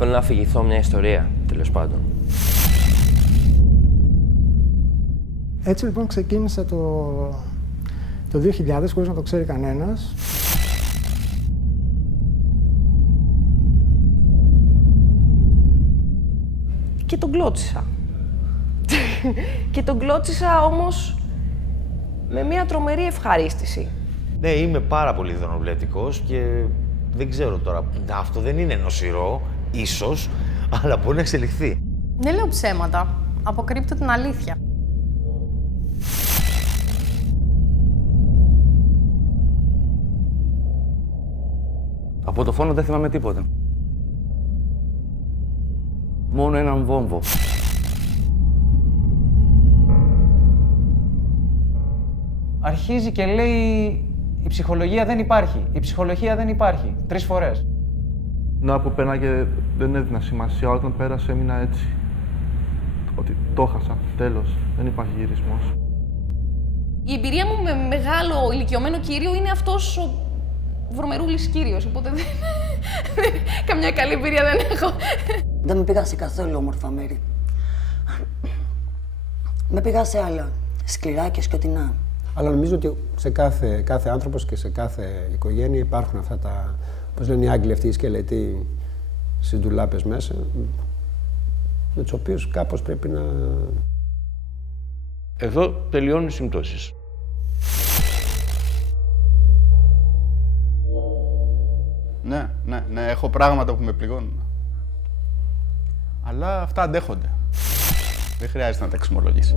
Θέλω να αφηγηθώ μια ιστορία, τέλος πάντων. Έτσι λοιπόν ξεκίνησε το 2000, χωρίς να το ξέρει κανένας. Και τον κλώτσισα. Και τον κλώτσισα όμως με μια τρομερή ευχαρίστηση. Ναι, είμαι πάρα πολύ δρομβλετικός και δεν ξέρω τώρα. Αυτό δεν είναι νοσηρό, ίσως, αλλά μπορεί να εξελιχθεί. Δεν λέω ψέματα. Αποκρύπτω την αλήθεια. Από το φόνο δεν θυμάμαι τίποτα. Μόνο έναν βόμβο. Αρχίζει και λέει η ψυχολογία δεν υπάρχει, η ψυχολογία δεν υπάρχει, 3 φορές. Να που πέρναγε δεν έδινα σημασία, όταν πέρασε έμεινα έτσι. Ότι το χάσα, τέλος, δεν υπάρχει γυρισμός. Η εμπειρία μου με μεγάλο ηλικιωμένο κύριο είναι αυτός ο βρωμερούλης κύριος, οπότε καμιά καλή εμπειρία δεν έχω. Δεν με πήγα σε καθόλου όμορφα μέρη. Με πήγα σε άλλα, σκληρά και σκοτεινά. Αλλά νομίζω ότι σε κάθε άνθρωπος και σε κάθε οικογένεια υπάρχουν αυτά τα, πώς λένε οι Άγγλοι αυτοί οι σκελετοί στις ντουλάπες μέσα, με τους οποίους κάπως πρέπει να... Εδώ τελειώνουν οι συμπτώσεις. Ναι, έχω πράγματα που με πληγώνουν. Αλλά αυτά αντέχονται. Δεν χρειάζεται να τα εξομολογήσει.